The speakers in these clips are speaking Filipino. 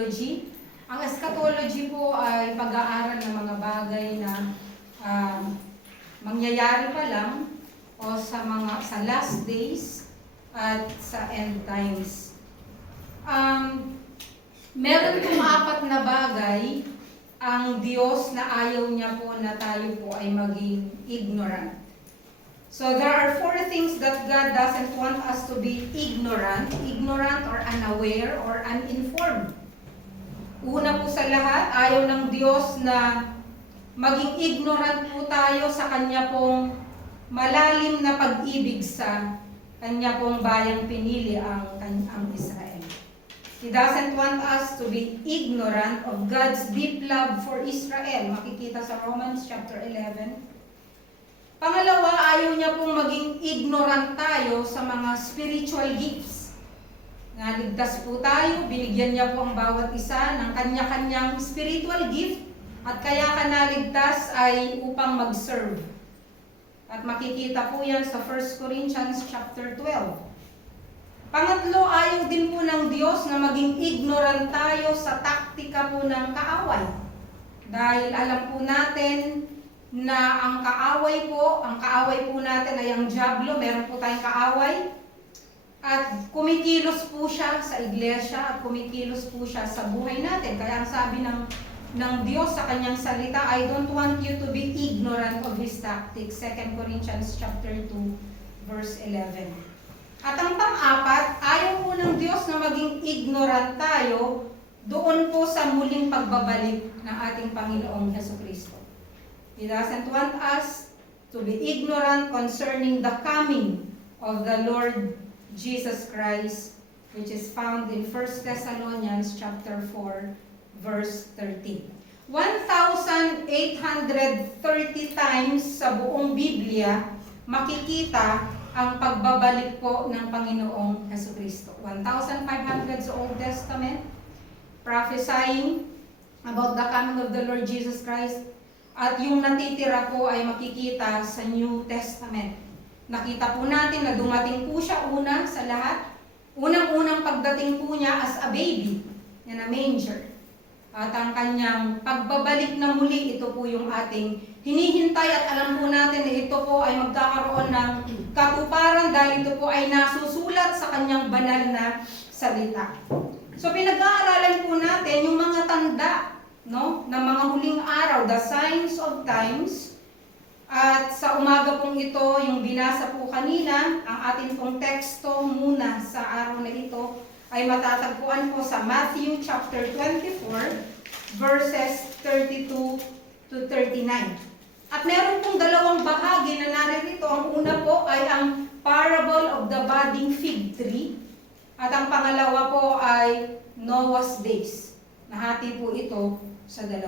eschatology. Ang eschatology po ay pag-aaral ng mga bagay na mangyayari pa lang o sa last days at sa end times. Meron pong 4 na bagay ang Diyos na ayaw niya po na tayo po ay maging ignorant. So there are 4 things that God doesn't want us to be ignorant or unaware or uninformed. Una po sa lahat, ayaw ng Diyos na maging ignorant po tayo sa Kanya pong malalim na pag-ibig sa Kanya pong bayang pinili ang Israel. He doesn't want us to be ignorant of God's deep love for Israel. Makikita sa Romans chapter 11. Pangalawa, ayaw niya pong maging ignorant tayo sa mga spiritual gifts. Naligtas po tayo, binigyan niya po ang bawat isa ng kanya-kanyang spiritual gift at kaya ka naligtas ay upang mag-serve. At makikita po yan sa 1 Corinthians chapter 12. Pangatlo, ayaw din po ng Diyos na maging ignorant tayo sa taktika po ng kaaway. Dahil alam po natin na ang kaaway po natin ay ang dyablo, meron po tayong kaaway. At kumikilos po siya sa iglesia at kumikilos po siya sa buhay natin. Kaya ang sabi ng Diyos sa kanyang salita, I don't want you to be ignorant of His tactics. 2 Corinthians chapter 2, verse 11. At ang pang-4, ayaw po ng Diyos na maging ignorant tayo doon po sa muling pagbabalik ng ating Panginoong Jesucristo. He doesn't want us to be ignorant concerning the coming of the Lord Jesus Christ, which is found in 1 Thessalonians chapter 4, verse 13. 1,830 times sa buong Biblia makikita ang pagbabalik po ng Panginoong Jesucristo. 1,500 sa Old Testament, prophesying about the coming of the Lord Jesus Christ. At yung natitira po ay makikita sa New Testament. Nakita po natin na dumating po siya una sa lahat. Unang-unang pagdating po niya as a baby in a manger. At ang kanyang pagbabalik na muli, ito po yung ating hinihintay at alam po natin na ito po ay magkakaroon ng katuparan dahil ito po ay nasusulat sa kanyang banal na salita. So pinag-aaralan po natin yung mga tanda na mga huling araw, the signs of times. At sa umaga pong ito, yung binasa po kanina, ang ating pong teksto muna sa araw na ito ay matatagpuan po sa Matthew chapter 24, verses 32 to 39. At meron pong 2 bahagi na naririto. Ang una po ay ang parable of the budding fig tree. At ang pangalawa po ay Noah's days. Nahati po ito sa 2.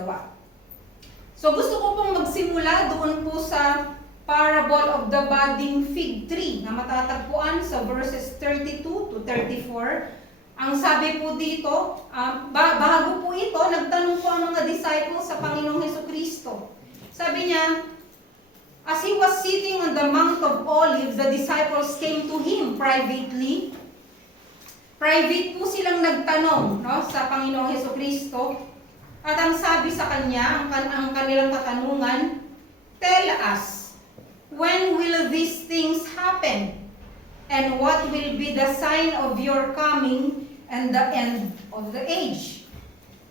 So gusto ko pong magsimula doon po sa parable of the budding fig tree na matatagpuan sa verses 32 to 34. Ang sabi po dito, bago po ito, nagtanong po ang mga disciples sa Panginoong Jesucristo. Sabi niya, as He was sitting on the Mount of Olives, the disciples came to Him privately. Private po silang nagtanong sa Panginoong Jesucristo. At ang sabi sa Kanya, ang kanilang katanungan, tell us, when will these things happen? And what will be the sign of your coming and the end of the age?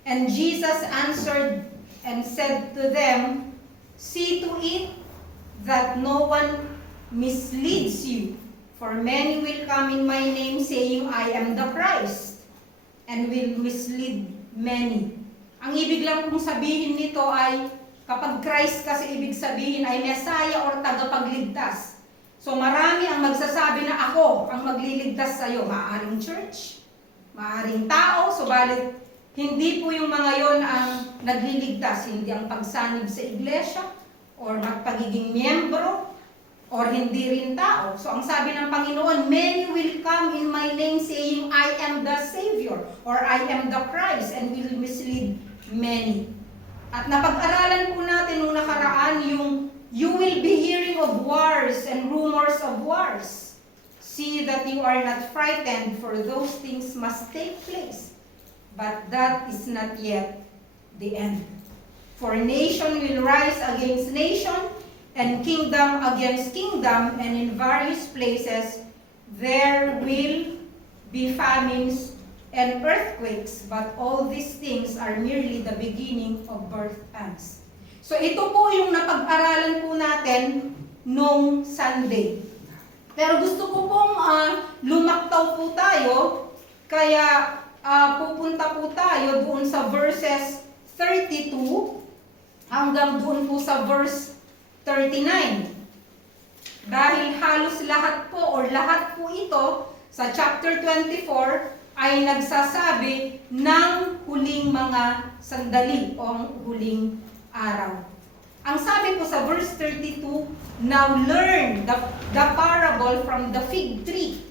And Jesus answered and said to them, see to it that no one misleads you. For many will come in my name saying, I am the Christ, and will mislead many. Ang ibig lang kong sabihin nito ay, kapag Christ kasi ibig sabihin ay Messiah or tagapagligtas. So marami ang magsasabi na ako ang magliligtas sa iyo. Maaring church, maaring tao, subalit hindi po yung mga yon ang nagliligtas. Hindi ang pagsanib sa iglesia, or magpagiging miyembro, or hindi rin tao. So ang sabi ng Panginoon, many will come in my name saying, I am the Savior, or I am the Christ, and will mislead many. At napag-aralan po natin nung nakaraan yung you will be hearing of wars and rumors of wars. See that you are not frightened, for those things must take place. but that is not yet the end. For nation will rise against nation, and kingdom against kingdom, and in various places there will be famines and earthquakes, but all these things are merely the beginning of birth pangs. So ito po yung napag-aralan po natin nung Sunday. Pero gusto ko pong lumaktaw po tayo, kaya pupunta po tayo doon sa verses 32 hanggang doon po sa verse 39. Dahil halos lahat po or lahat po ito sa chapter 24 ay nagsasabi ng huling mga sandali o ang huling araw. Ang sabi po sa verse 32, now learn the parable from the fig tree.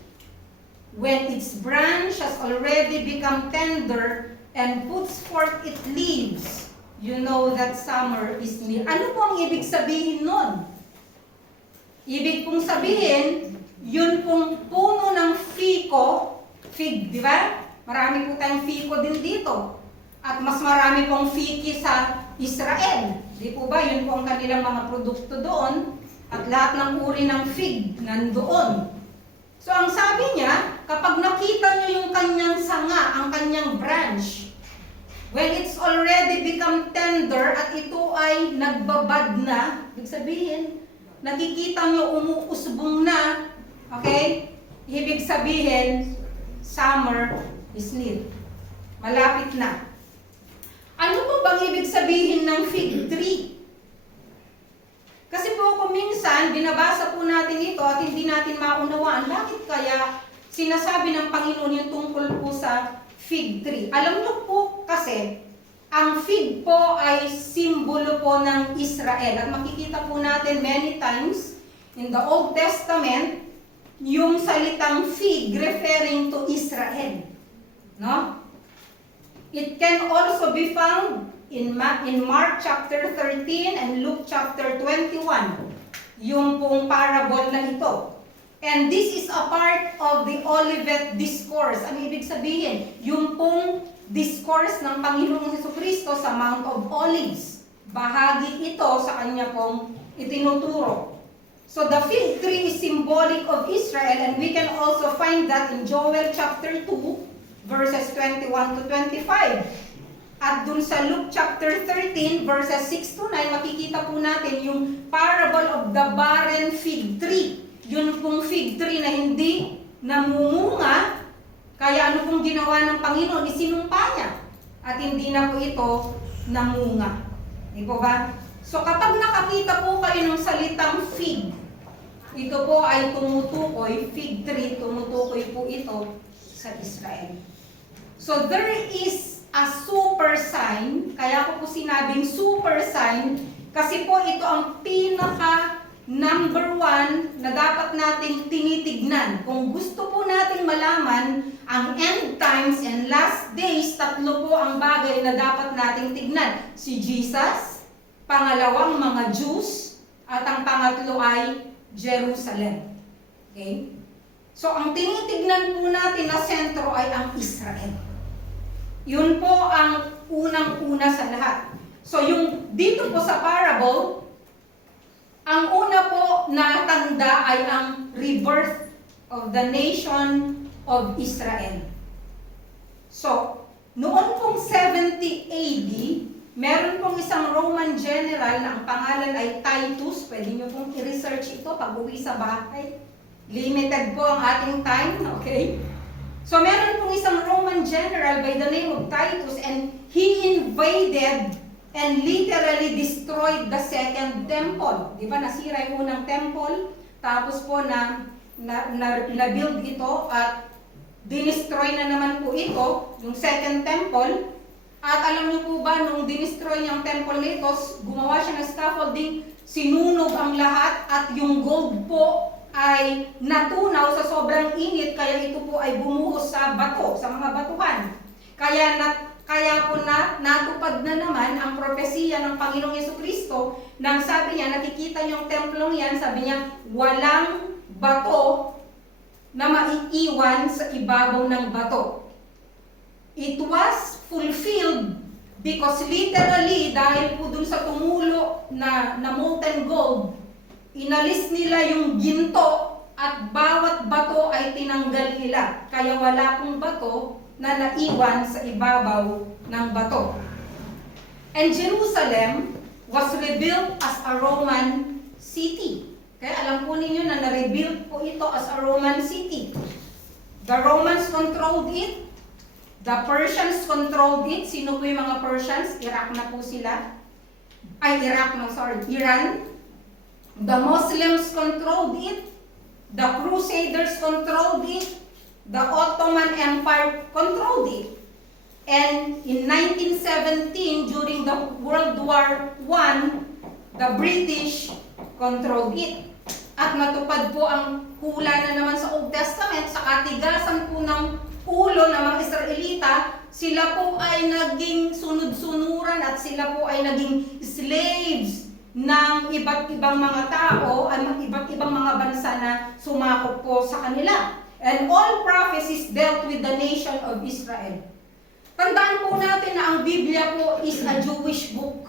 When its branch has already become tender and puts forth its leaves, you know that summer is near. Ano po ang ibig sabihin nun? Ibig pong sabihin, yun pong puno ng fig, di ba? Marami po tayong fico din dito. At mas marami pong figi sa Israel. Di po ba? Yun po ang kanilang mga produkto doon. At lahat ng uri ng fig nandoon. So ang sabi niya, kapag nakita niyo yung kanyang sanga, ang kanyang branch, when it's already become tender at ito ay nagbabad na, ibig sabihin, nakikita niyo umuusbong na, okay? Ibig sabihin, summer is near. Malapit na. Ano po bang ibig sabihin ng fig tree? Kasi po kung minsan, binabasa po natin ito at hindi natin maunawaan, bakit kaya sinasabi ng Panginoon yung tungkol po sa fig tree? Alam niyo po kasi, ang fig po ay simbolo po ng Israel. At makikita po natin many times in the Old Testament, yung salitang fig referring to Israel. No? It can also be found in Mark chapter 13 and Luke chapter 21. Yung pong parable na ito. And this is a part of the Olivet Discourse. Ano ibig sabihin? Yung pong discourse ng Panginoong Jesucristo sa Mount of Olives. Bahagi ito sa kanya pong itinuturo. So the fig tree is symbolic of Israel, and we can also find that in Joel chapter 2, verses 21 to 25. At dun sa Luke chapter 13, verses 6 to 9, makikita po natin yung parable of the barren fig tree. Yun pong fig tree na hindi namumunga, kaya ano pong ginawa ng Panginoon, isinumpa niya. At hindi na po ito namunga. Di po ba? So kapag nakakita po kayo ng salitang fig, ito po ay tumutukoy, fig tree, tumutukoy po ito sa Israel. So there is a super sign, kaya ko po sinabing super sign, kasi po ito ang pinaka number 1 na dapat nating tinitignan. Kung gusto po nating malaman ang end times and last days, tatlo po ang bagay na dapat nating tignan. Si Jesus, pangalawang mga Jews, at ang pangatlo ay Jerusalem. Okay? So ang tinitignan po natin na sentro ay ang Israel. Yun po ang unang-una sa lahat. So yung dito po sa parable, ang una po na tanda ay ang rebirth of the nation of Israel. So, noon pong 70 AD, meron pong isang Roman general na ang pangalan ay Titus. Pwede nyo pong i-research ito pag uwi sa bahay. Limited po ang ating time, okay? So, meron pong isang Roman general by the name of Titus, and he invaded and literally destroyed the second temple. Di ba? Nasira yung unang temple, tapos po na-build ito at dinestroy na naman po ito, yung second temple. At alam niyo po ba, nung dinestroy niya ang temple na ito, gumawa siya ng scaffolding, sinunog ang lahat, at yung gold po ay natunaw sa sobrang init, kaya ito po ay bumuhos sa bato, sa mga batuhan. Kaya po natupad na naman ang propesiya ng Panginoong Jesucristo nang sabi niya, nakikita niyo ang templong yan, sabi niya, walang bato na maiiwan sa ibabaw ng bato. It was fulfilled because literally, dahil po dun sa tumulo na molten gold, inalis nila yung ginto at bawat bato ay tinanggal nila. Kaya wala pong bato na naiwan sa ibabaw ng bato. And Jerusalem was rebuilt as a Roman city. Kaya alam po ninyo na na-rebuild po ito as a Roman city. The Romans controlled it. The Persians controlled it. Sino po yung mga Persians? Iran. The Muslims controlled it. The Crusaders controlled it. The Ottoman Empire controlled it. And in 1917, during the World War I, the British controlled it. At natupad po ang hula na naman sa Old Testament, sa katigasan po ng ulo ng mga Israelita, sila po ay naging sunod-sunuran at sila po ay naging slaves ng iba't ibang mga tao at iba't ibang mga bansa na sumakop po sa kanila. And all prophecies dealt with the nation of Israel. Tandaan po natin na ang Biblia po is a Jewish book.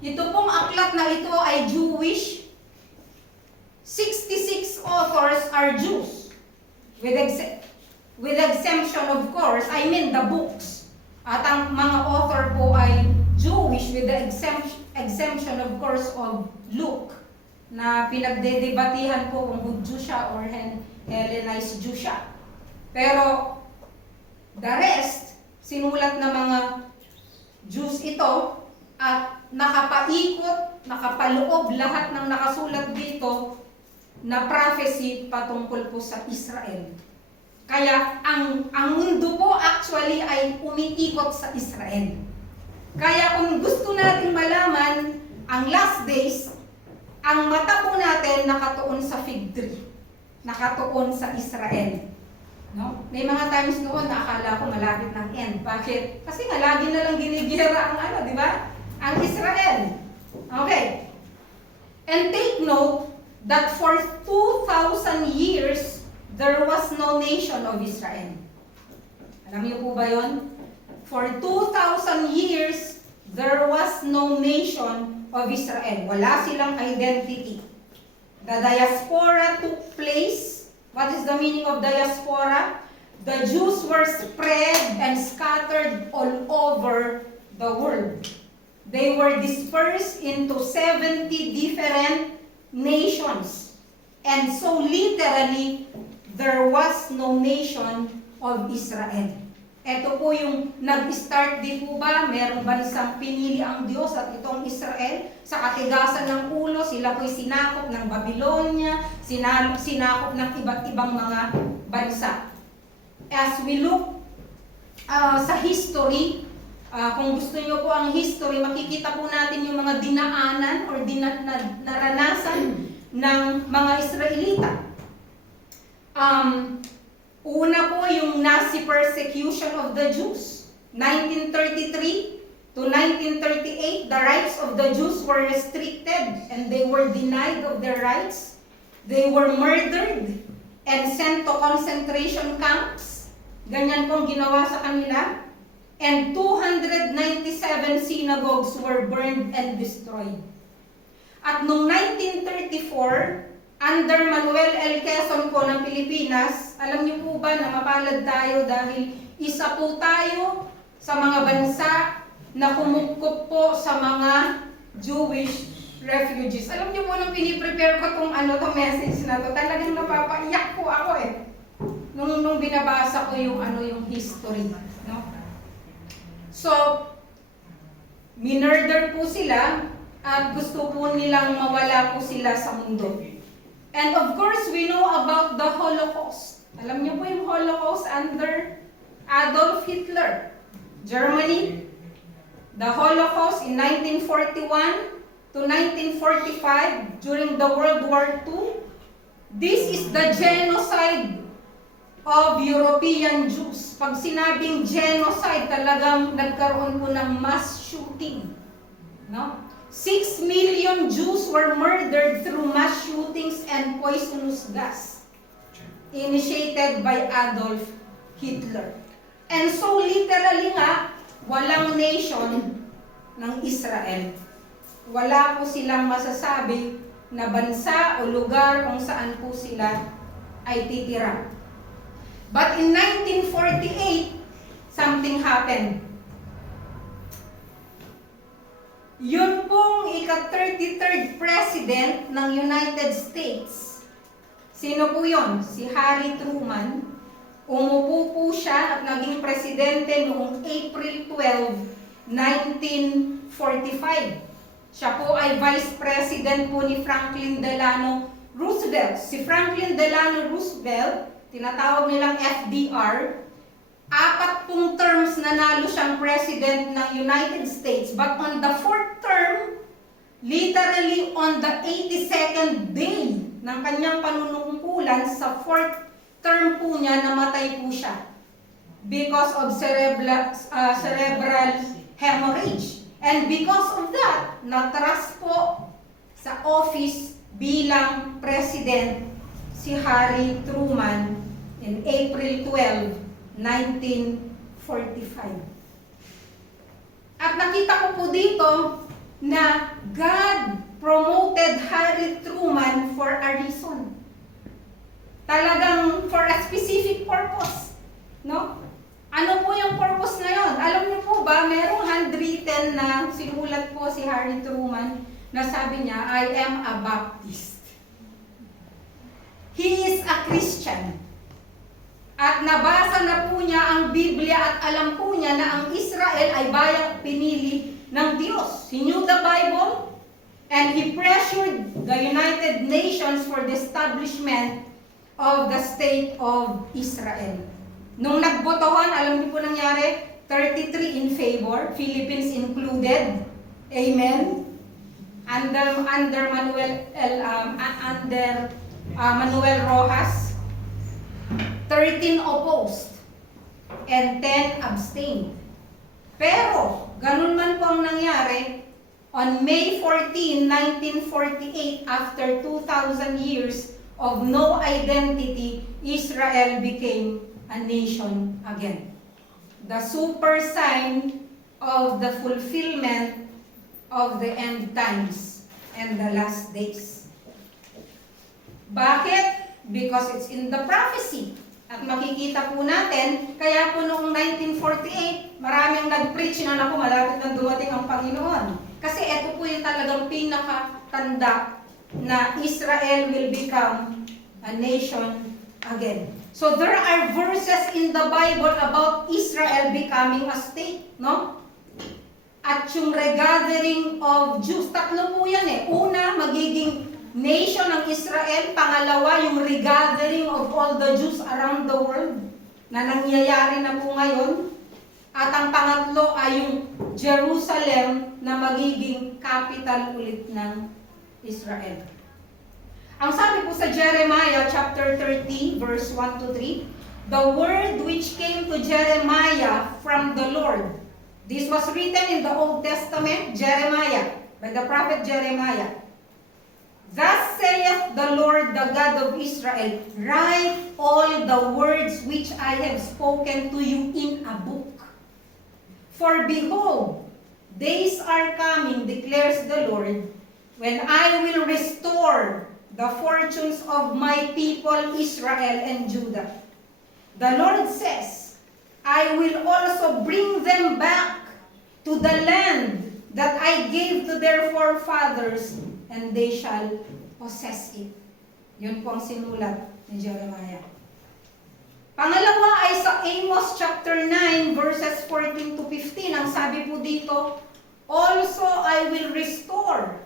Ito pong aklat na ito ay Jewish. 66 authors are Jews. With exemption of course, I mean the books. At ang mga author po ay Jewish with the exemption of course of Luke, na pinagdedebatihan po kung Hudyo siya or Hellenized Jew siya. Pero the rest, sinulat na mga Jews ito at nakapaikot, nakapaloob lahat ng nakasulat dito na prophecy patungkol po sa Israel. Kaya ang mundo po actually ay umiikot sa Israel. Kaya kung gusto nating malaman ang last days, ang mata po natin nakatuon sa fig tree, nakatuon sa Israel. No? May mga times noon na akala ko malapit ng end. Bakit? Kasi nga lagi na lang ginigira ang di ba? Ang Israel. Okay. And take note that for 2,000 years, there was no nation of Israel. Alam niyo po ba yon? For 2,000 years, there was no nation of Israel. Wala silang identity. The diaspora took place. What is the meaning of diaspora? The Jews were spread and scattered all over the world. They were dispersed into 70 different nations. And so literally, there was no nation of Israel. Ito po yung nag-start di po ba, merong bansang pinili ang Diyos at itong Israel. Sa katigasan ng ulo, sila po'y sinakop ng Babylonia, sinakop ng iba't ibang mga bansa. As we look sa history, kung gusto nyo po ang history, makikita po natin yung mga dinaanan or naranasan ng mga Israelita. Una po yung Nazi persecution of the Jews. 1933 to 1938, the rights of the Jews were restricted and they were denied of their rights. They were murdered and sent to concentration camps. Ganyan pong ginawa sa kanila. And 297 synagogues were burned and destroyed. At noong 1934, under Manuel L. Quezon po ng Pilipinas, alam niyo po ba na mapalad tayo dahil isa po tayo sa mga bansa na kumukop po sa mga Jewish refugees. Alam niyo po nung piniprepare ko tong message na to, talagang napapaiyak po ako nung binabasa ko yung history, no? So, minurder po sila at gusto po nilang mawala po sila sa mundo. And of course, we know about the Holocaust. Alam niyo po yung Holocaust under Adolf Hitler, Germany. The Holocaust in 1941 to 1945 during the World War II. This is the genocide of European Jews. Pag sinabing genocide, talagang nagkaroon po ng mass shooting. No? 6 million Jews were murdered through mass shootings and poisonous gas initiated by Adolf Hitler. And so literally nga, walang nation ng Israel. Wala po silang masasabi na bansa o lugar kung saan po sila ay titira. But in 1948, something happened. Yun pong ika-33rd President ng United States. Sino po yun? Si Harry Truman. Umupo po siya at naging presidente noong April 12, 1945. Siya po ay Vice President po ni Franklin Delano Roosevelt. Si Franklin Delano Roosevelt, tinatawag nilang FDR, 4 pong terms nanalo siyang President ng United States. But on the 4th term, literally on the 82nd day ng kanyang panunungkulan, sa 4th term po niya, namatay po siya because of cerebral hemorrhage. And because of that, natras po sa office bilang President si Harry Truman in April 12, 1945. At nakita ko po dito na God promoted Harry Truman for a reason. Talagang for a specific purpose, no? Ano po yung purpose na yun? Alam niyo po ba, merong handwritten na sinulat po si Harry Truman na sabi niya, I am a Baptist. He is a Christian. At nabasa na po niya ang Biblia at alam po niya na ang Israel ay bayang pinili ng Diyos. He knew the Bible and he pressured the United Nations for the establishment of the state of Israel. Nung nagbotohan, alam niyo po nangyari, 33 in favor, Philippines included. Amen. Under Manuel Rojas, 13 opposed and 10 abstained. Pero, ganun man po ang nangyari, on May 14, 1948, after 2,000 years of no identity, Israel became a nation again. The super sign of the fulfillment of the end times and the last days. Bakit? Because it's in the prophecy. At makikita po natin, kaya po noong 1948, maraming nag-preach na naku, malapit na dumating ang Panginoon. Kasi ito po yung talagang pinakatanda na Israel will become a nation again. So there are verses in the Bible about Israel becoming a state, no? At yung regathering of Jews, tatlo po yan eh. Una, magiging nation ng Israel. Pangalawa, yung regathering of all the Jews around the world na nangyayari na po ngayon. At ang pangatlo ay yung Jerusalem na magiging capital ulit ng Israel. Ang sabi po sa Jeremiah chapter 30 verse 1 to 3, the word which came to Jeremiah from the Lord. This was written in the Old Testament, Jeremiah, by the prophet Jeremiah. Thus saith the Lord, the God of Israel, write all the words which I have spoken to you in a book. For behold, days are coming, declares the Lord, when I will restore the fortunes of my people Israel and Judah. The Lord says, I will also bring them back to the land that I gave to their forefathers, and they shall possess it. Yun po ang sinulat ni Jeremiah. Pangalawa ay sa Amos chapter 9 verses 14 to 15. Ang sabi po dito, also I will restore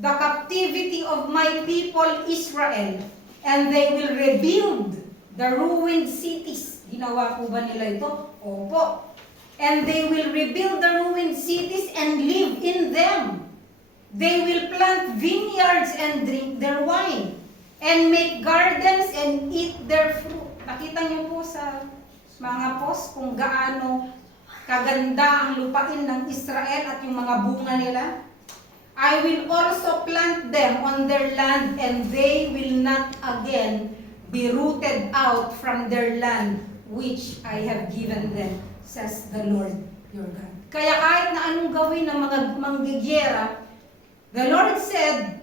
the captivity of my people Israel, and they will rebuild the ruined cities. Ginawa po ba nila ito? Opo. And they will rebuild the ruined cities and live in them. They will plant vineyards and drink their wine, and make gardens and eat their fruit. Nakita niyo po sa mga post kung gaano kaganda ang lupain ng Israel at yung mga bunga nila. I will also plant them on their land, and they will not again be rooted out from their land which I have given them, says the Lord your God. Kaya kahit na anong gawin ng mga manggigiyera, the Lord said,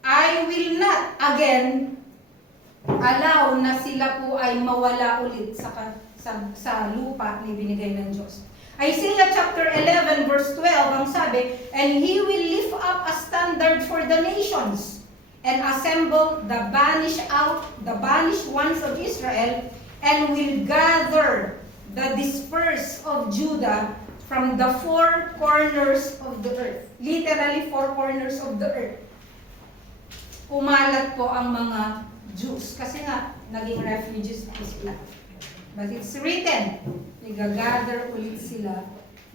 I will not again allow na sila po ay mawala ulit sa lupa na binigay ng Diyos. Isaiah chapter 11 verse 12 ang sabi, and He will lift up a standard for the nations and assemble the banished ones of Israel, and will gather the dispersed of Judah from the four corners of the earth. Literally, four corners of the earth. Kumalat po ang mga Jews kasi nga naging refugees po sila. But it's written, nagagather ulit sila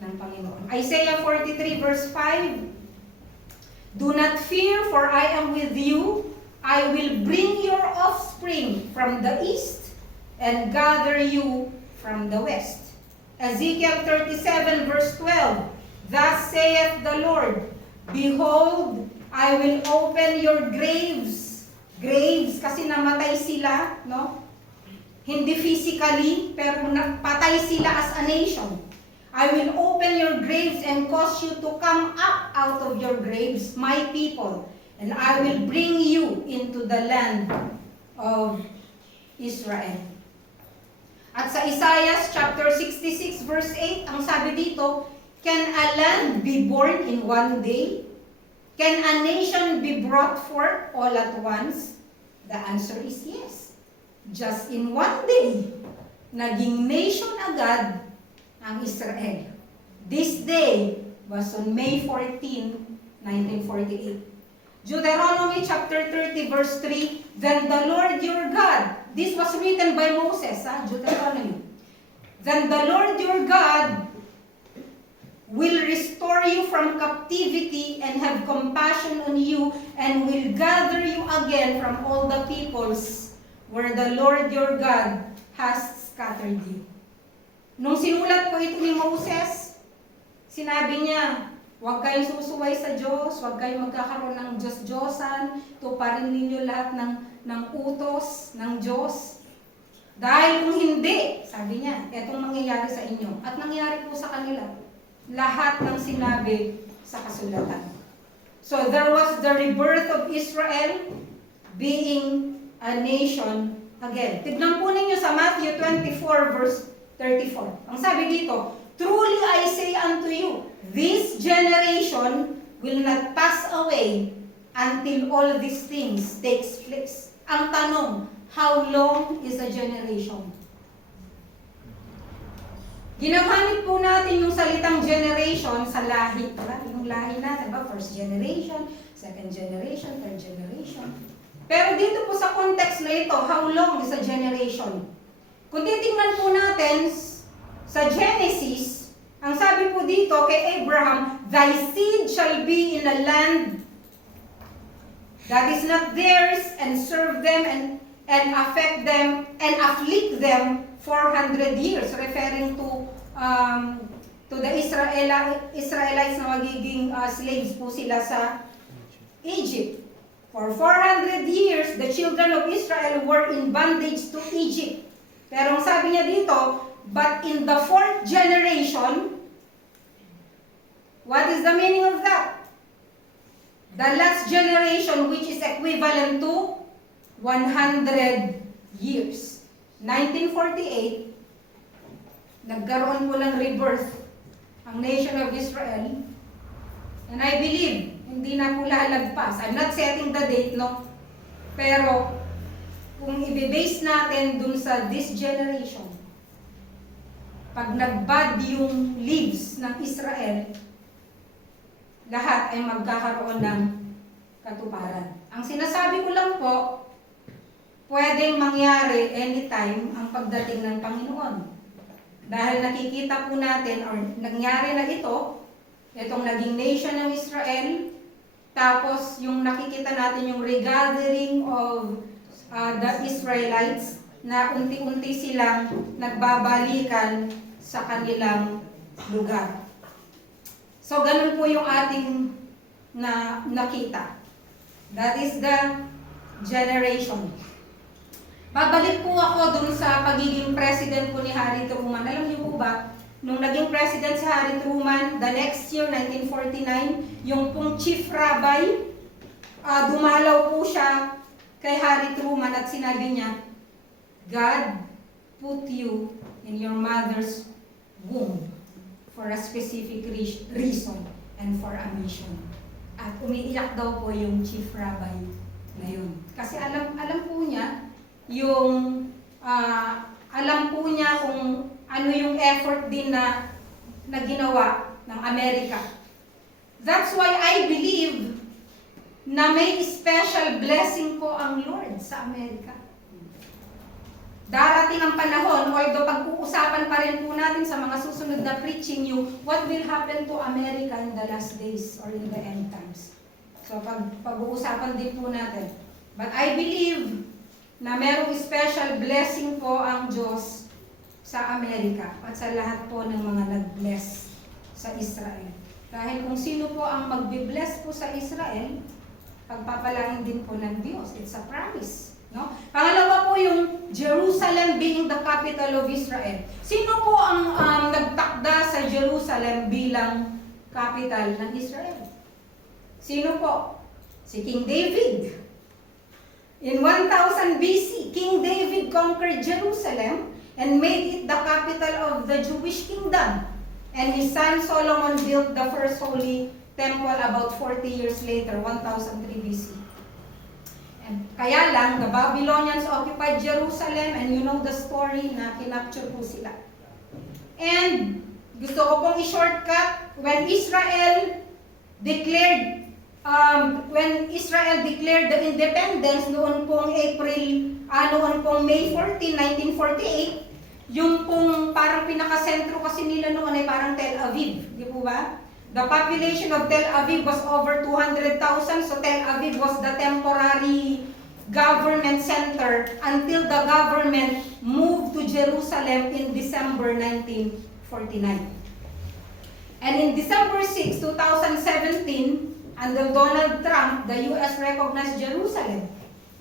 ng Panginoon. Isaiah 43 verse 5, do not fear, for I am with you. I will bring your offspring from the east and gather you from the west. Ezekiel 37 verse 12, thus saith the Lord, behold, I will open your graves. Graves, kasi namatay sila, no? Hindi physically, pero napatay sila as a nation. I will open your graves and cause you to come up out of your graves, my people, and I will bring you into the land of Israel. At sa Isaiah chapter 66 verse 8, ang sabi dito, can a land be born in one day? Can a nation be brought forth all at once? The answer is yes. Just in one day, naging nation agad ang Israel. This day was on May 14, 1948. Deuteronomy chapter 30 verse 3, then the Lord your God, this was written by Moses, Deuteronomy. Then the Lord your God will restore you from captivity and have compassion on you and will gather you again from all the peoples where the Lord your God has scattered you. Nung sinulat po ito ni Moses, sinabi niya, huwag kayong susuway sa Diyos, huwag kayong magkakaroon ng Diyos-Diyosan, tuparin ninyo lahat ng utos ng Diyos. Dahil kung hindi, sabi niya, etong mangyayari sa inyo. At nangyari po sa kanila. Lahat ng sinabi sa kasulatan. So there was the rebirth of Israel being a nation again. Tignan po ninyo sa Matthew 24 verse 34. Ang sabi dito, truly I say unto you, this generation will not pass away until all these things takes place. Ang tanong, how long is a generation? Ginagamit po natin yung salitang generation sa lahi. Diba? Yung lahi natin, ba? First generation, second generation, third generation. Pero dito po sa context na ito, how long is a generation? Kung titingnan po natin sa Genesis, ang sabi po dito kay Abraham, thy seed shall be in a land that is not theirs, and serve them and affect them and afflict them 400 years, referring to the Israelites na magiging slaves po sila sa Egypt. For 400 years, the children of Israel were in bondage to Egypt. Pero ang sabi niya dito, but in the fourth generation, what is the meaning of that? The last generation, which is equivalent to 100 years. 1948, nagkaroon po ng rebirth ang nation of Israel. And I believe, hindi na po lalagpas. I'm not setting the date, no? Pero, kung i-base natin dun sa this generation, pag nagbad yung leaves ng Israel, lahat ay magkakaroon ng katuparan. Ang sinasabi ko lang po, pwedeng mangyari anytime ang pagdating ng Panginoon. Dahil nakikita po natin, or nangyari na ito, itong naging nation ng Israel, tapos yung nakikita natin yung regathering of the Israelites, na unti-unti silang nagbabalikan sa kanilang lugar. So, ganun po yung ating nakita. That is the generation. Babalik po ako dun sa pagiging president po ni Harry Truman. Alam niyo po ba, nung naging president si Harry Truman, the next year, 1949, yung pong chief rabbi, dumalaw po siya kay Harry Truman at sinabi niya, God put you in your mother's womb for a specific reason and for a mission. At umiiyak daw po yung chief rabbi na yun. Kasi alam po niya, alam po niya kung ano yung effort din na ginawa ng Amerika. That's why I believe na may special blessing po ang Lord sa Amerika. Darating ang panahon, although pag-uusapan pa rin po natin sa mga susunod na preaching yung what will happen to America in the last days or in the end times. So pag-uusapan din po natin. But I believe na merong special blessing po ang Diyos sa Amerika at sa lahat po ng mga nag-bless sa Israel. Dahil kung sino po ang magbe-bless po sa Israel, pagpapalain din po ng Diyos. It's a promise. No? Pangalawa po yung Jerusalem being the capital of Israel. Sino po ang nagtakda sa Jerusalem bilang capital ng Israel? Sino po? Si King David. In 1000 BC, King David conquered Jerusalem and made it the capital of the Jewish kingdom. And his son Solomon built the first holy temple about 40 years later, 1003 BC. And kaya lang, the Babylonians occupied Jerusalem and you know the story na kinapture po sila. And gusto ko pong i-shortcut, when Israel declared the independence noon pong May 14, 1948, yung pong parang pinakasentro kasi nila noon ay parang Tel Aviv, di po ba? The population of Tel Aviv was over 200,000, so Tel Aviv was the temporary government center until the government moved to Jerusalem in December 1949. And in December 6, 2017, under Donald Trump, the U.S. recognized Jerusalem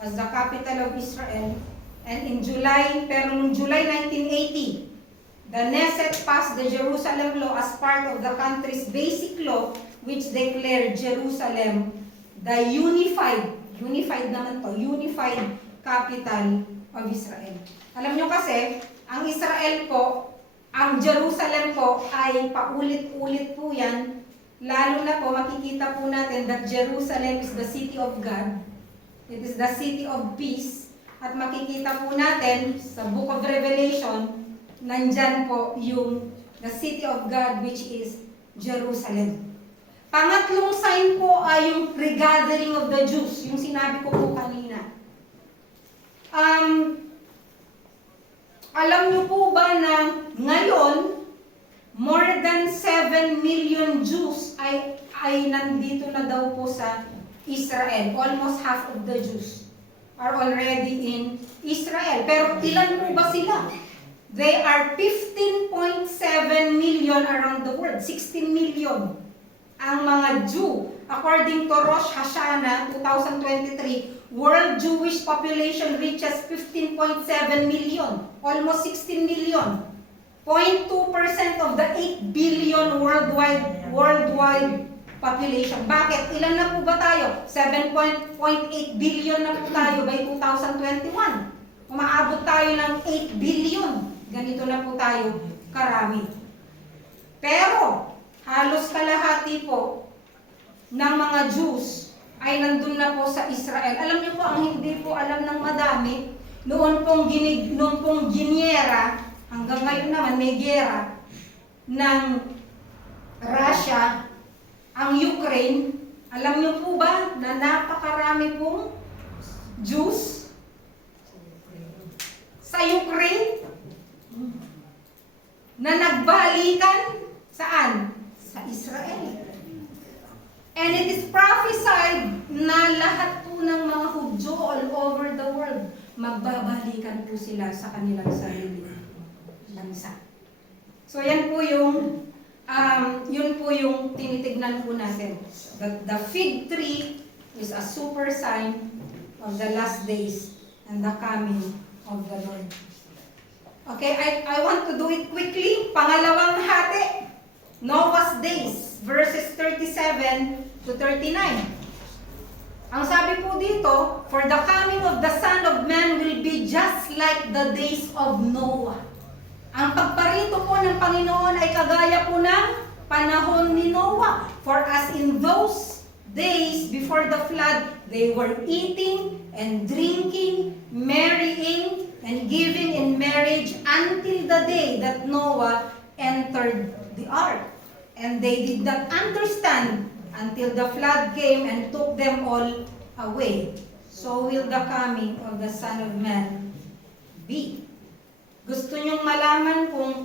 as the capital of Israel. And in July 1980, the Knesset passed the Jerusalem Law as part of the country's basic law, which declared Jerusalem the unified capital of Israel. Alam nyo kasi, ang Israel po, ang Jerusalem po ay paulit-ulit po yan. Lalo na po, makikita po natin that Jerusalem is the city of God. It is the city of peace. At makikita po natin sa Book of Revelation, nandyan po yung the city of God, which is Jerusalem. Pangatlong sign po ay yung regathering of the Jews, yung sinabi ko po kanina. Alam niyo po ba na ngayon, more than 7 million Jews ay nandito na daw po sa Israel. Almost half of the Jews are already in Israel. Pero ilan po ba sila? They are 15.7 million around the world. 16 million ang mga Jew. According to Rosh Hashanah 2023, world Jewish population reaches 15.7 million. Almost 16 million. 0.2% of the 8 billion worldwide population. Bakit? Ilan na po ba tayo? 7.8 billion na po tayo by 2021. Umaabot tayo ng 8 billion. Ganito na po tayo karami. Pero, halos kalahati po ng mga Jews ay nandun na po sa Israel. Alam niyo po, ang hindi po alam ng madami, noon pong ginyera, hanggang ngayon naman may gera ng Russia, ang Ukraine. Alam niyo po ba na napakarami pong Jews sa Ukraine na nagbalikan saan? Sa Israel. And it is prophesied na lahat po ng mga Hudyo all over the world magbabalikan po sila sa kanilang sarili bansa. So yan po yung yun po yung tinitignan po natin. The fig tree is a super sign of the last days and the coming of the Lord. Okay, I want to do it quickly. Pangalawang hati, Noah's days, verses 37 to 39. Ang sabi po dito, for the coming of the Son of Man will be just like the days of Noah. Ang pagparito po ng Panginoon ay kagaya po ng panahon ni Noah. For as in those days before the flood, they were eating and drinking, marrying, and giving in marriage until the day that Noah entered the ark. And they did not understand until the flood came and took them all away. So will the coming of the Son of Man be. Gusto nyong malaman kung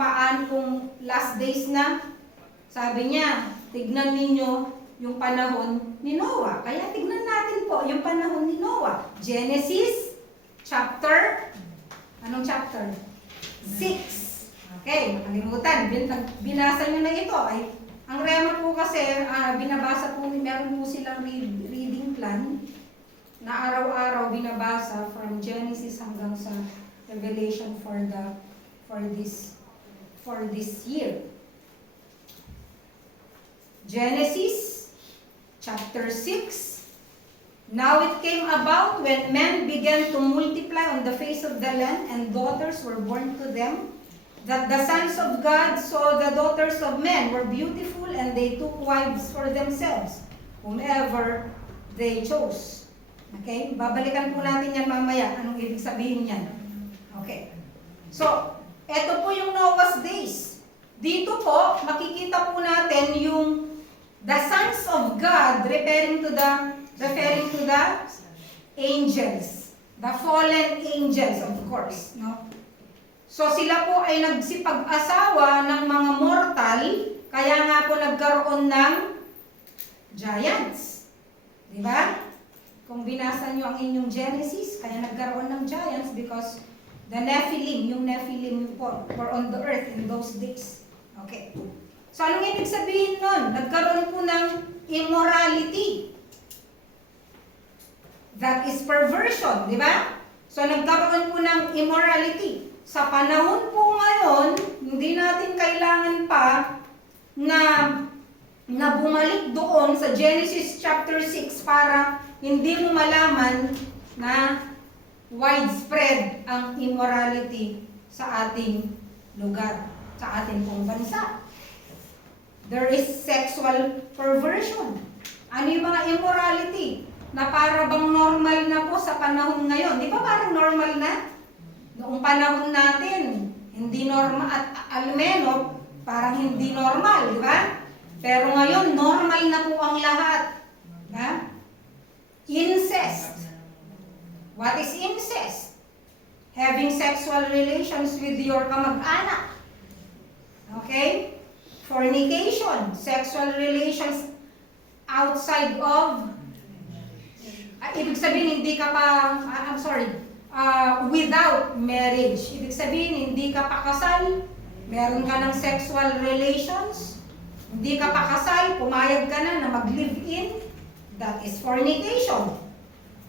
kung last days na? Sabi niya, tignan ninyo yung panahon ni Noah. Kaya tignan natin po yung panahon ni Noah. Genesis chapter, anong chapter? 6. Okay, makalimutan. Binasa nyo na ito. Ay, ang Rema po kasi, binabasa po, meron po silang reading plan na araw-araw binabasa from Genesis hanggang sa Revelation for this year. Genesis chapter 6. Now it came about when men began to multiply on the face of the land and daughters were born to them, that the sons of God saw the daughters of men were beautiful and they took wives for themselves, whomever they chose. Okay? Babalikan po natin yan mamaya. Anong ibig sabihin yan? Okay. So, eto po yung Noah's days. Dito po, makikita po natin yung the sons of God referring to the angels. The fallen angels, of course. No? So, sila po ay nagsipag-asawa ng mga mortal, kaya nga po nagkaroon ng giants. Diba? Kung binasa nyo ang inyong Genesis, kaya nagkaroon ng giants because the Nephilim, yung Nephilim po, were on the earth in those days. Okay. So, anong ibig sabihin nun? Nagkaroon po ng immorality. That is perversion, di ba? So, nagkaroon po ng immorality. Sa panahon po ngayon, hindi natin kailangan pa na bumalik doon sa Genesis chapter 6 para hindi mo malaman na widespread ang immorality sa ating lugar, sa ating pong bansa. There is sexual perversion. Ano yung mga immorality na para bang normal na po sa panahon ngayon? Di ba parang normal na? Noong panahon natin, hindi normal, at almeno, parang hindi normal, di ba? Pero ngayon, normal na po ang lahat. Ha? Incest. What is incest? Having sexual relations with your kamag-anak. Okay? Fornication. Sexual relations outside of, ibig sabihin, hindi ka pa, without marriage. Ibig sabihin, hindi ka pa kasal, meron ka ng sexual relations, hindi ka pa kasal, pumayag ka na mag-live-in, that is fornication.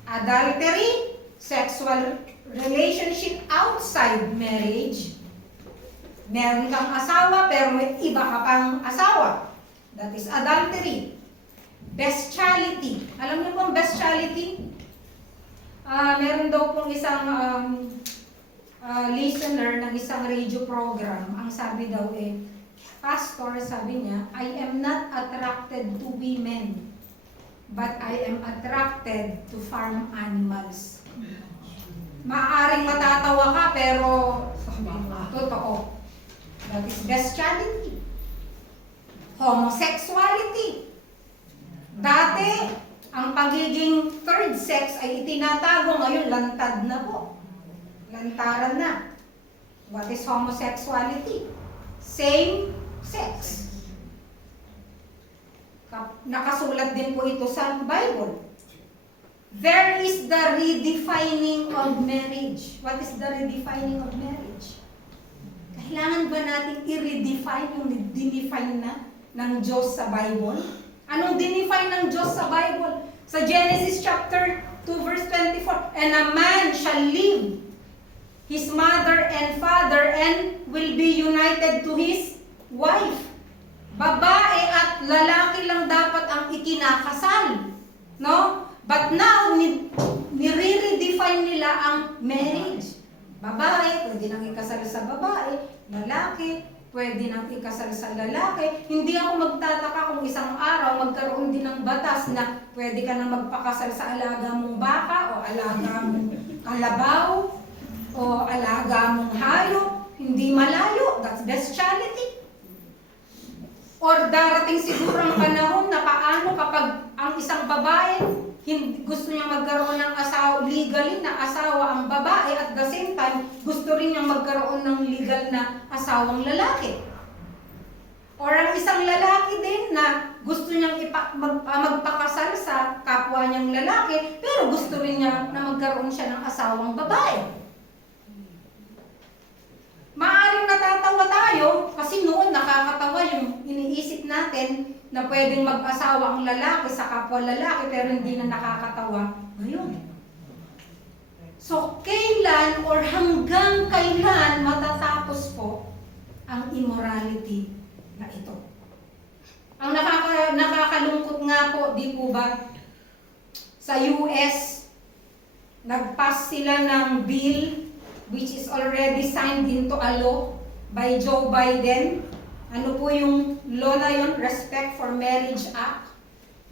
Adultery, sexual relationship outside marriage. Meron kang asawa pero may iba ka pang asawa. That is adultery. Bestiality. Alam niyo po ang bestiality? Meron daw pong isang listener ng isang radio program. Ang sabi daw pastor, sabi niya, I am not attracted to women, but I am attracted to farm animals. Maaaring matatawa ka, pero totoo. That is bestiality. Homosexuality. Dati, ang pagiging third sex ay itinatago, ngayon lantad na po. Lantaran na. What is homosexuality? Same sex. Nakasulat din po ito sa Bible. There is the redefining of marriage. What is the redefining of marriage? Kailangan ba natin i-redefine yung dinefine na ng Diyos sa Bible? Anong dinefine ng Diyos sa Bible? Sa Genesis chapter 2 verse 24, and a man shall live his mother and father, and will be united to his wife. Babae at lalaki lang dapat ang ikinakasal. No? But now, nire-redefine nila ang marriage. Babae, pwede nang ikasal sa babae. Lalaki, pwede nang ikasal sa lalaki. Hindi ako magtataka kung isang araw magkaroon din ng batas na pwede ka na magpakasal sa alaga mong baka o alaga mong kalabaw o alaga mong hayop. Hindi malayo. That's bestiality. Or darating siguro ang panahon na paano kapag ang isang babae gusto niya magkaroon ng asawa, legally na asawa ang babae, at the same time, gusto rin niyang magkaroon ng legal na asawang lalaki. Or ang isang lalaki din na gusto niyang magpakasal sa kapwa niyang lalaki, pero gusto rin niya na magkaroon siya ng asawang babae. Maaaring natatawa tayo kasi noon nakakatawa yung iniisip natin na pwedeng mag-asawa ang lalaki sa kapwa lalaki pero hindi na nakakatawa ngayon. So, kailan or hanggang kailan matatapos po ang immorality na ito? Ang nakakalungkot nga po, di po ba, sa US, nag-pass sila ng bill which is already signed into a law by Joe Biden. Ano po yung law na yun? Respect for Marriage Act.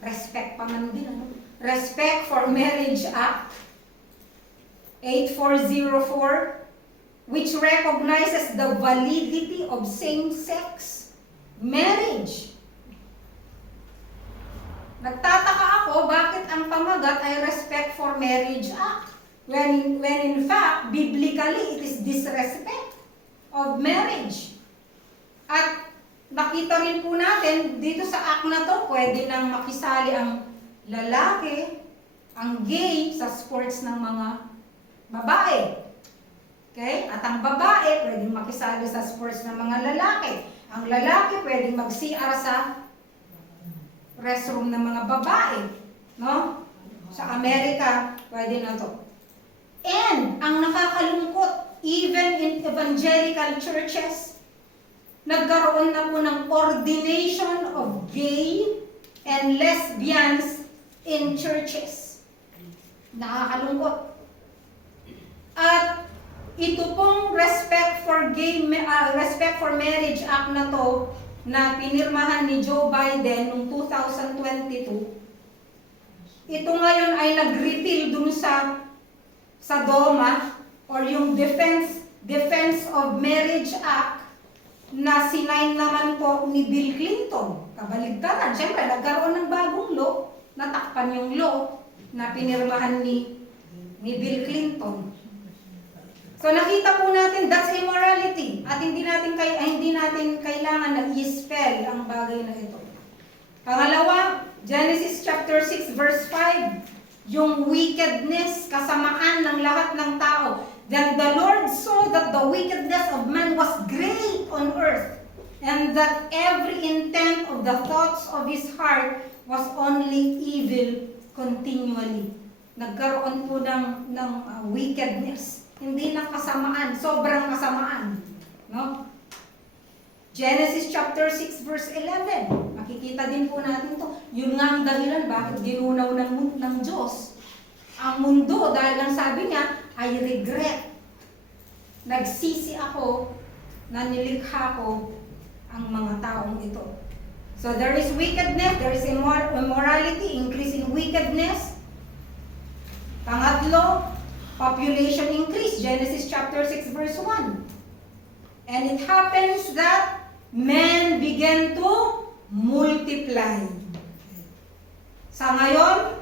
Respect pa man din, ano? Respect for Marriage Act 8404, which recognizes the validity of same-sex marriage. Nagtataka ako bakit ang pamagat ay Respect for Marriage Act when in fact, biblically, it is disrespect of marriage. At nakita rin po natin, dito sa act na to, pwede nang makisali ang lalaki, ang gay, sa sports ng mga babae. Okay? At ang babae, pwedeng makisali sa sports ng mga lalaki. Ang lalaki, pwedeng mag-CR sa restroom ng mga babae. No? Sa Amerika, pwede na to. And, ang nakakalungkot, even in evangelical churches, nagkaroon na po ng ordination of gay and lesbians in churches. Nakakalungkot. At ito pong Respect for Marriage Act na to, na pinirmahan ni Joe Biden noong 2022, ito ngayon ay nag-repeal dun sa DOMA or yung Defense of Marriage Act na sinign naman po ni Bill Clinton. Kabaligtaran. Siyempre, nagkaroon ng bagong law, natakpan yung law na pinirmahan ni Bill Clinton. So nakita po natin that's immorality at hindi natin kailangan na i-spell ang bagay na ito. Pangalawa, Genesis chapter 6 verse 5. Yung wickedness, kasamaan ng lahat ng tao. Then the Lord saw that the wickedness of man was great on earth, and that every intent of the thoughts of his heart was only evil continually. Nagkaroon po ng wickedness. Hindi na kasamaan, sobrang kasamaan. No? Genesis chapter 6 verse 11. Makikita din po natin to. Yun nga ang dahilan bakit ginunaw ng Diyos ang mundo, dahil lang sabi niya, I regret. Nagsisi ako na nilikha ko ang mga taong ito. So there is wickedness, there is immorality, increasing wickedness. Pangatlo, population increase. Genesis chapter 6 verse 1. And it happens that men began to multiply. Sa ngayon,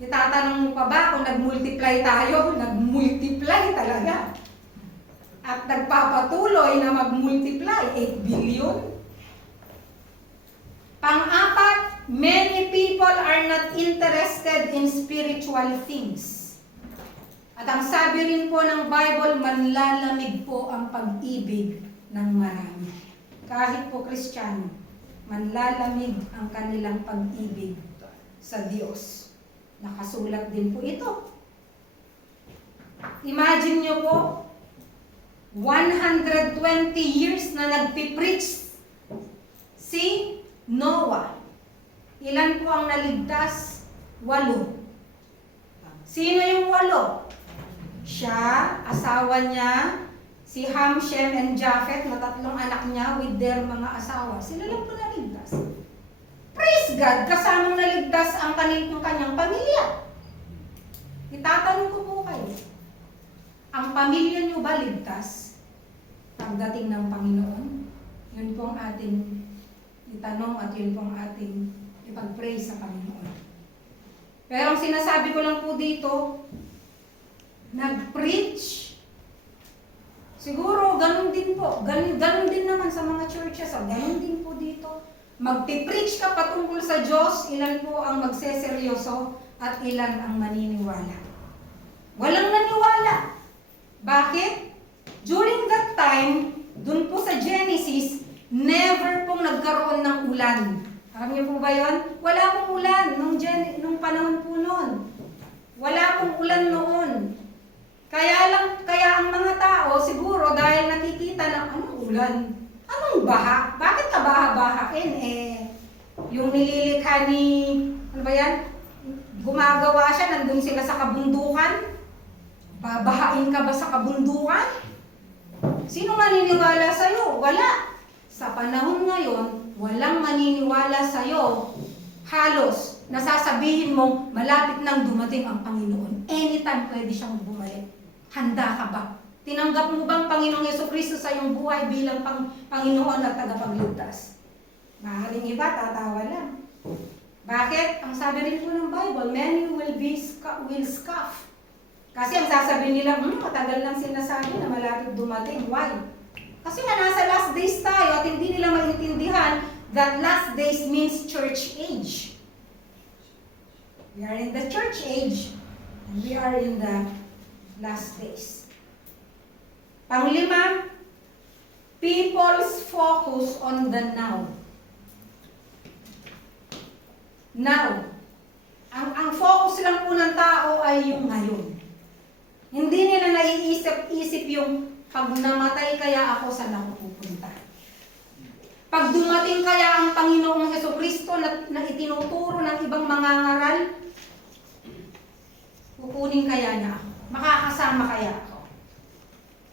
itatanong mo pa ba kung nag-multiply tayo? Nag-multiply talaga. At nagpapatuloy na mag-multiply, 8 billion. Pang-apat, many people are not interested in spiritual things. At ang sabi rin po ng Bible, manlalamig po ang pag-ibig ng marami. Kahit po Kristiyano, manlalamig ang kanilang pag-ibig sa Diyos. Nakasulat din po ito. Imagine nyo po, 120 years na nagpipreach si Noah. Ilan po ang naligtas? 8. Sino yung 8? Siya, asawa niya, si Ham, Shem, and Japheth, na 3 anak niya with their mga asawa. Sila lang po naligtas. Praise God, kasamang naligtas ang kanyang pamilya. Itatanong ko po kayo, ang pamilya niyo ba ligtas pagdating ng Panginoon? Yun po ang ating itanong at yun po ang ating ipag-pray sa Panginoon. Pero ang sinasabi ko lang po dito, nag-preach. Siguro, ganun din po. Ganun din naman sa mga churches. Ganun din po dito. Magpipreach ka patungkol sa Diyos, ilan po ang magseseryoso at ilan ang maniniwala. Walang naniwala. Bakit? During that time, dun po sa Genesis, never pong nagkaroon ng ulan. Alam niyo po ba yun? Wala pong ulan nung panahon po noon. Wala pong ulan noon. Kaya ang mga tao siguro dahil nakikita na anong ulan, anong baha? Bakit ka baha-bahain? Yung nililikha ni, ano ba yan? Gumagawa siya, nandun sila sa kabundukan. Babahain ka ba sa kabundukan? Sino maniniwala sa'yo? Wala. Sa panahon ngayon, walang maniniwala sa'yo. Halos, nasasabihin mong malapit nang dumating ang Panginoon. Anytime pwede siyang bumalik. Handa ka ba? Tinanggap mo bang Panginoong Jesucristo sa iyong buhay bilang Panginoon at tagapagligtas? Maaaring iba, tatawa lang. Bakit? Ang sabi rin po ng Bible, many will scoff. Kasi ang sasabihin nila, matagal lang sinasabi na malapit dumating. Why? Kasi nga nasa last days tayo at hindi nila maintindihan that last days means church age. We are in the church age and we are in the last days. Panglima, people's focus on the now. Now. Ang focus lang po ng tao ay yung ngayon. Hindi nila naiisip yung pag namatay kaya ako, saan ako pupunta? Pag dumating kaya ang Panginoong Jesucristo na itinuturo ng ibang mga ngaral, kukunin kaya niya ako? Makakasama kaya ako?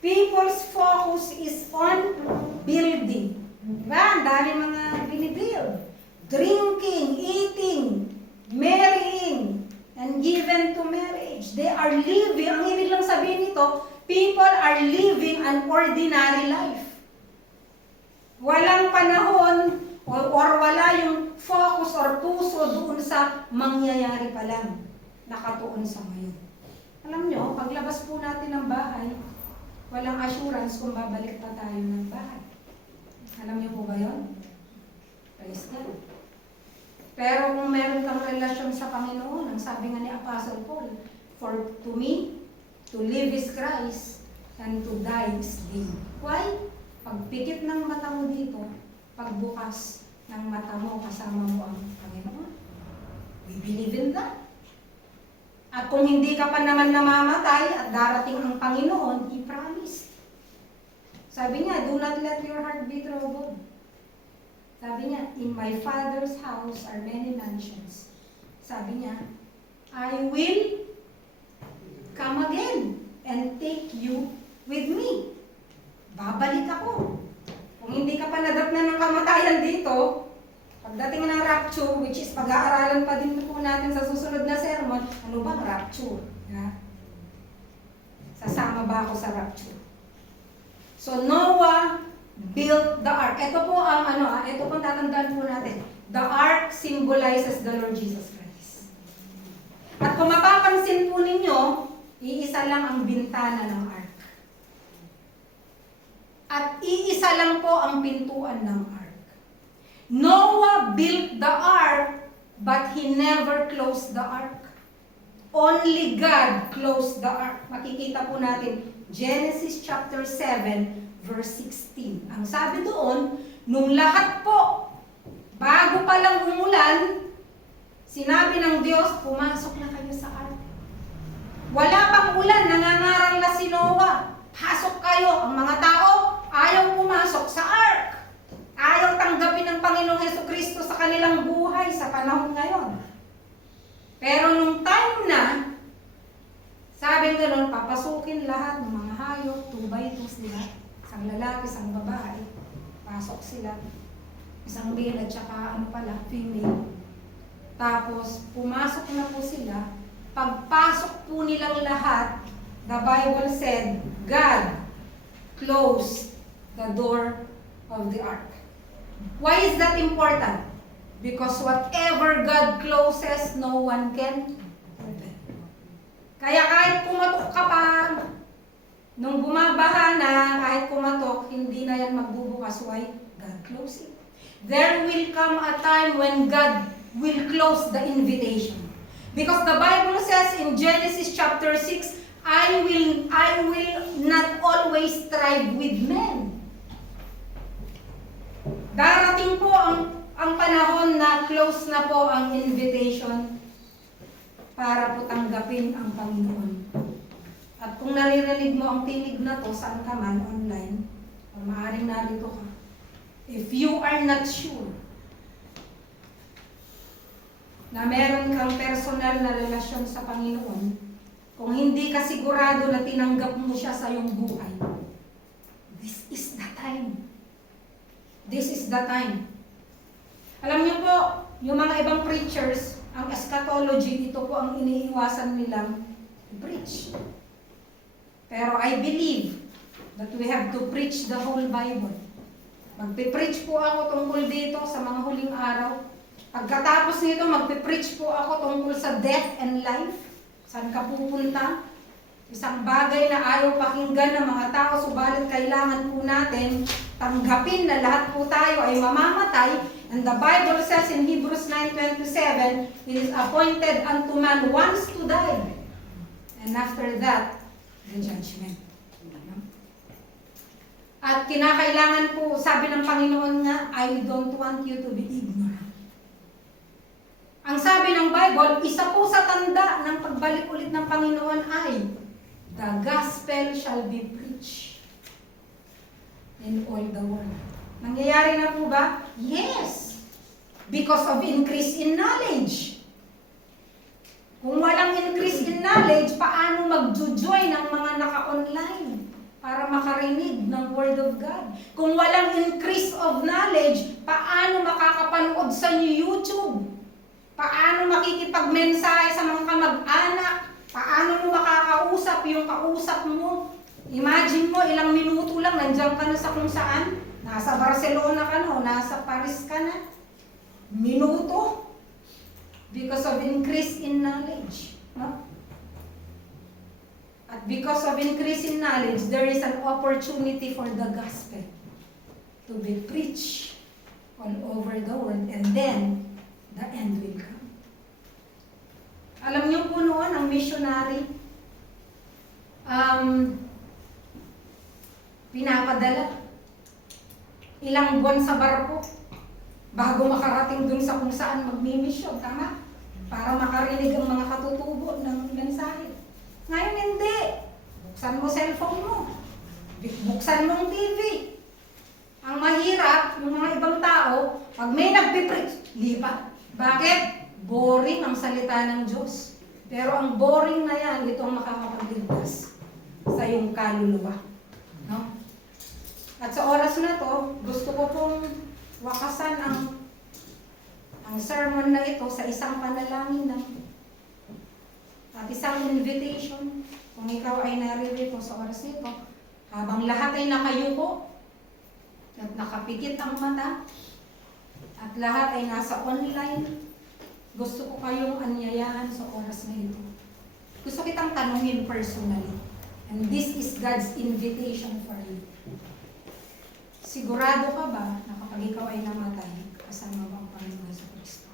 People's focus is on building. Diba? Ang dami mga binibuild. Drinking, eating, marrying, and given to marriage. They are living, ang ibig lang sabihin nito, people are living an ordinary life. Walang panahon or wala yung focus or puso doon sa mangyayari pa lang, nakatuon sa ngayon. Alam nyo, paglabas po natin ng bahay, walang assurance kung babalik pa tayo ng bahay. Alam nyo po ba yun? Praise God. Pero kung meron kang relasyon sa Panginoon, ang sabi nga ni Apostle Paul, for to me, to live is Christ, and to die is gain. Why? Pagpikit ng mata mo dito, pagbukas ng mata mo, kasama mo ang Panginoon. We believe in that. At kung hindi ka pa naman namamatay at darating ang Panginoon, He promised. Sabi niya, do not let your heart be troubled. Sabi niya, in my Father's house are many mansions. Sabi niya, I will come again and take you with me. Babalik ako. Kung hindi ka pa nadatnan ng kamatayan dito, pagdating ng rapture, which is pag-aaralan pa din po natin sa susunod na sermon, ano bang rapture? Yeah. Sasama ba ako sa rapture? So Noah built the ark. Ito po ang ito po tatandaan po natin. The ark symbolizes the Lord Jesus Christ. At kung mapapansin po ninyo, iisa lang ang bintana ng ark. At iisa lang po ang pintuan ng ark. Noah built the ark, but he never closed the ark. Only God closed the ark. Makikita po natin, Genesis chapter 7, verse 16. Ang sabi doon, nung lahat po, bago pa lang umulan, sinabi ng Diyos, pumasok na kayo sa ark. Wala pang ulan, nangangaral na si Noah. pasok kayo. Ang mga tao, ayaw pumasok sa ark. Ayaw tanggapin ng Panginoong Jesucristo sa kanilang buhay sa panahon ngayon. Pero nung time na, sabi gano'n, papasukin lahat ng mga hayop, 2 by 2 sila. Isang lalaki, isang babae. Pasok sila. Isang male at saka female. Tapos, pumasok na po sila. Pagpasok po nilang lahat, the Bible said, God closed the door of the ark. Why is that important? Because whatever God closes, no one can open. Kaya kahit pumatok ka pa, nung bumabaha na, kahit pumatok, hindi na yan magbubukas. Why? God closed it. There will come a time when God will close the invitation. Because the Bible says in Genesis chapter 6, I will not always strive with men. Darating po ang panahon na close na po ang invitation para po tanggapin ang Panginoon. At kung naririnig mo ang tinig na to, saan ka man, online, o maaaring narito ka, if you are not sure na meron kang personal na relasyon sa Panginoon, kung hindi ka sigurado na tinanggap mo siya sa iyong buhay, this is the time. This is the time. Alam niyo po, yung mga ibang preachers, ang eschatology, ito po ang iniiwasan nilang preach. Pero I believe that we have to preach the whole Bible. Magpipreach po ako tungkol dito sa mga huling araw. Pagkatapos nito, magpipreach po ako tungkol sa death and life. Saan ka pupunta? Isang bagay na ayaw pakinggan ng mga tao, subalit kailangan po natin tanggapin na lahat po tayo ay mamamatay. And the Bible says in Hebrews 9:27, it is appointed unto man once to die. And after that, the judgment. At kinakailangan po, sabi ng Panginoon nga, I don't want you to be ignorant. Ang sabi ng Bible, isa po sa tanda ng pagbalik ulit ng Panginoon ay, the gospel shall be preached in all the world. Nangyayari na po ba? Yes! Because of increase in knowledge. Kung walang increase in knowledge, paano mag-join ang mga naka-online para makarinig ng Word of God? Kung walang increase of knowledge, paano makakapanood sa YouTube? Paano makikipagmensahe sa mga kamag-anak? Paano mo makakausap yung kausap mo? Imagine mo, ilang minuto lang, nandiyan ka na sa kung saan. Nasa Barcelona ka na, o nasa Paris ka na. Minuto. Because of increase in knowledge. No? At because of increase in knowledge, there is an opportunity for the gospel to be preached all over the world. And then, the end will come. Alam niyo po noon, ang missionary, pinapadala ilang buwan sa barko bago makarating dun sa kung saan magmimisyon, tama? Para makarinig ang mga katutubo ng mensahe. Ngayon hindi. Buksan mo cellphone mo. Buksan mo ang TV. Ang mahirap, yung mga ibang tao, pag may nagpipreach, lipat. Bakit? Boring ang salita ng Diyos. Pero ang boring na yan, ito ang makakapagligtas sa iyong kaluluwa. No? At sa oras na to, gusto ko pong wakasan ang sermon na ito sa isang panalangin at isang invitation. Kung ikaw ay naririto sa oras nito, habang lahat ay nakayuko at nakapikit ang mata at lahat ay nasa online, gusto ko kayong anyayahan sa oras na ito. Gusto kitang tanungin personally. And this is God's invitation for you. Sigurado ka ba na kapag ikaw ay namatay, kasama ba ang Panginoon sa Kristo?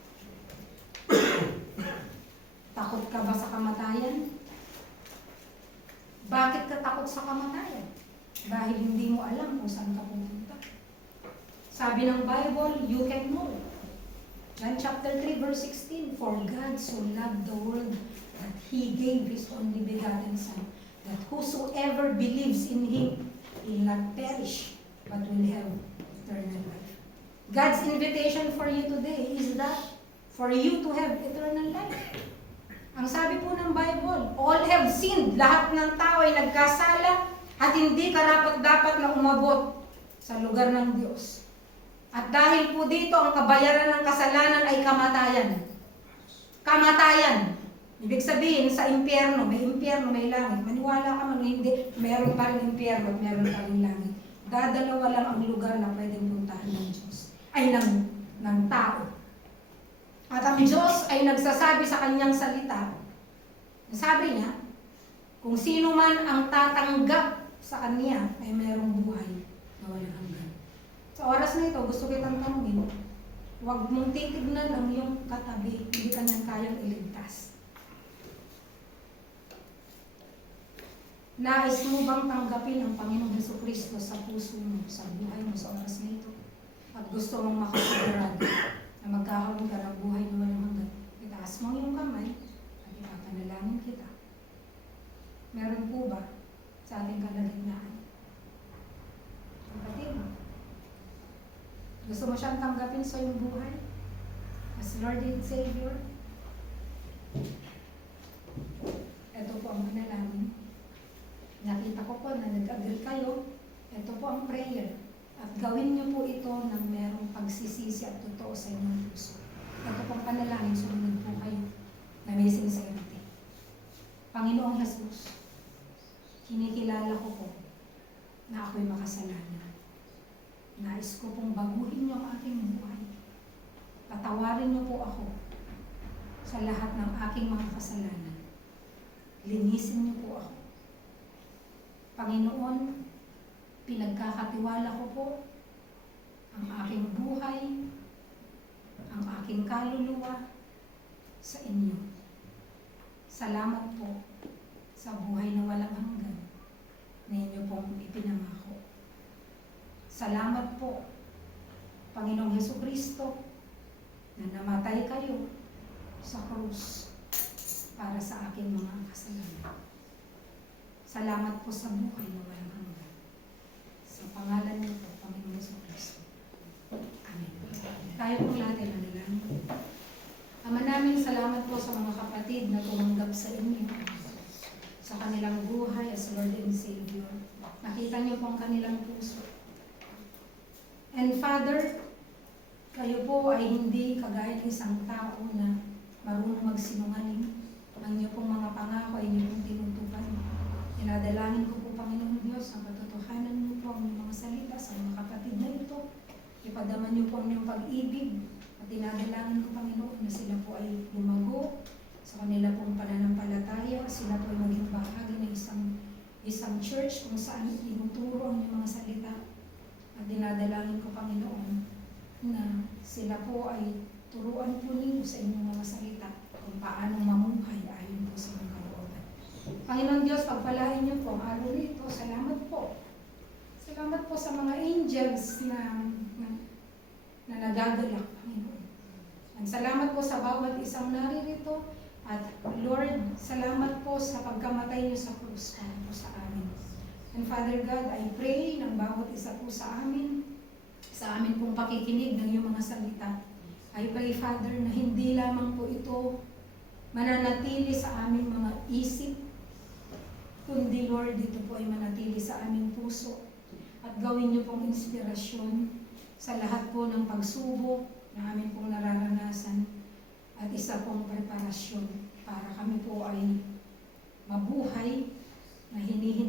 Takot ka ba sa kamatayan? Bakit ka takot sa kamatayan? Dahil hindi mo alam kung saan ka pupunta. Sabi ng Bible, you can know. John chapter 3 verse 16, for God so loved the world that He gave His only begotten Son, that whosoever believes in Him will not perish, but will have eternal life. God's invitation for you today is that for you to have eternal life. Ang sabi po ng Bible, all have sinned, lahat ng tao ay nagkasala at hindi karapat-dapat na umabot sa lugar ng Diyos. At dahil po dito, ang kabayaran ng kasalanan ay kamatayan. Kamatayan. Ibig sabihin, sa impyerno, may langit. Maniwala ka man o hindi, meron pa rin impyerno at meron pa rin langit. Dadalawa lang ang lugar na pwedeng puntahan ng Diyos. Ay, ng tao. At ang Diyos ay nagsasabi sa kanyang salita, sabi niya, kung sino man ang tatanggap sa kanya ay mayroong buhay na walang hanggan. Sa oras na ito, gusto kitang tanungin, huwag mong titignan ang iyong katabi, hindi ka niyang kayang iligtas. Nais mo bang tanggapin ang Panginoong Jesucristo sa puso mo, sa buhay mo sa oras na ito? At gusto mong makasigurado na magkakaroon ka ng buhay na walang hanggan, itaas mo yung kamay at ipapanalangin kita. Meron po ba sa ating kalagitnaan? Kapatid mo, gusto mo siyang tanggapin sa iyong buhay as Lord and Savior? Ito po ang panalangin. Nakita ko po na nag-agree kayo. Ito po ang prayer. At gawin niyo po ito ng merong pagsisisi at totoo sa inyong puso. Ito pong panalangin, sumunod po kayo na may sincerity. Panginoong Jesus, kinikilala ko po na ako'y makasalanan. Nais ko pong baguhin niyo ang aking buhay. Patawarin niyo po ako sa lahat ng aking mga kasalanan. Linisin niyo po ako. Panginoon, pinagkakatiwala ko po ang aking buhay, ang aking kaluluwa sa inyo. Salamat po sa buhay na walang hanggan na inyo pong ipinangako. Salamat po, Panginoong Jesucristo, na namatay kayo sa krus para sa aking mga kasalanan. Salamat po sa buhay na walang hanggan. Sa pangalan niyo po, Panginoong Jesucristo. Amen. Tayo po lahat ay manalangin. Ama namin, salamat po sa mga kapatid na tumanggap sa inyo, sa kanilang buhay as Lord and Savior. Nakita niyo po ang kanilang puso. And Father, kayo po ay hindi kagaya ng isang tao na marunong magsinungaling. Ang niyo pong mga pangako ay niyo pong tinutupad. Dinadalangin ko po, Panginoon Diyos, ang katotohanan niyo po ang mga salita sa mga kapatid na ito. Ipadaman niyo po ang inyong pag-ibig at dinadalangin ko, Panginoon, na sila po ay lumago sa kanila pong pananampalataya. Sila po ay maging bahagi ng isang church kung saan ituturo ang inyong mga salita. At dinadalangin ko, Panginoon, na sila po ay turuan po ninyo sa inyong mga salita kung paano mamuhay ayon po sa mga kalooban. Panginoon Diyos, pagpalain niyo po ang araw nito. Salamat po. Salamat po sa mga angels na nagagalak, Panginoon. At salamat po sa bawat isang naririto. At Lord, salamat po sa pagkamatay niyo sa krus para po sa amin. And Father God, I pray ng bawat isa po sa amin pong pakikinig ng iyong mga salita. I pray, Father, na hindi lamang po ito mananatili sa aming mga isip, kundi Lord, dito po ay manatili sa aming puso. At gawin niyo pong inspirasyon sa lahat po ng pagsubok na amin pong nararanasan at isa pong preparasyon para kami po ay mabuhay na hinihingi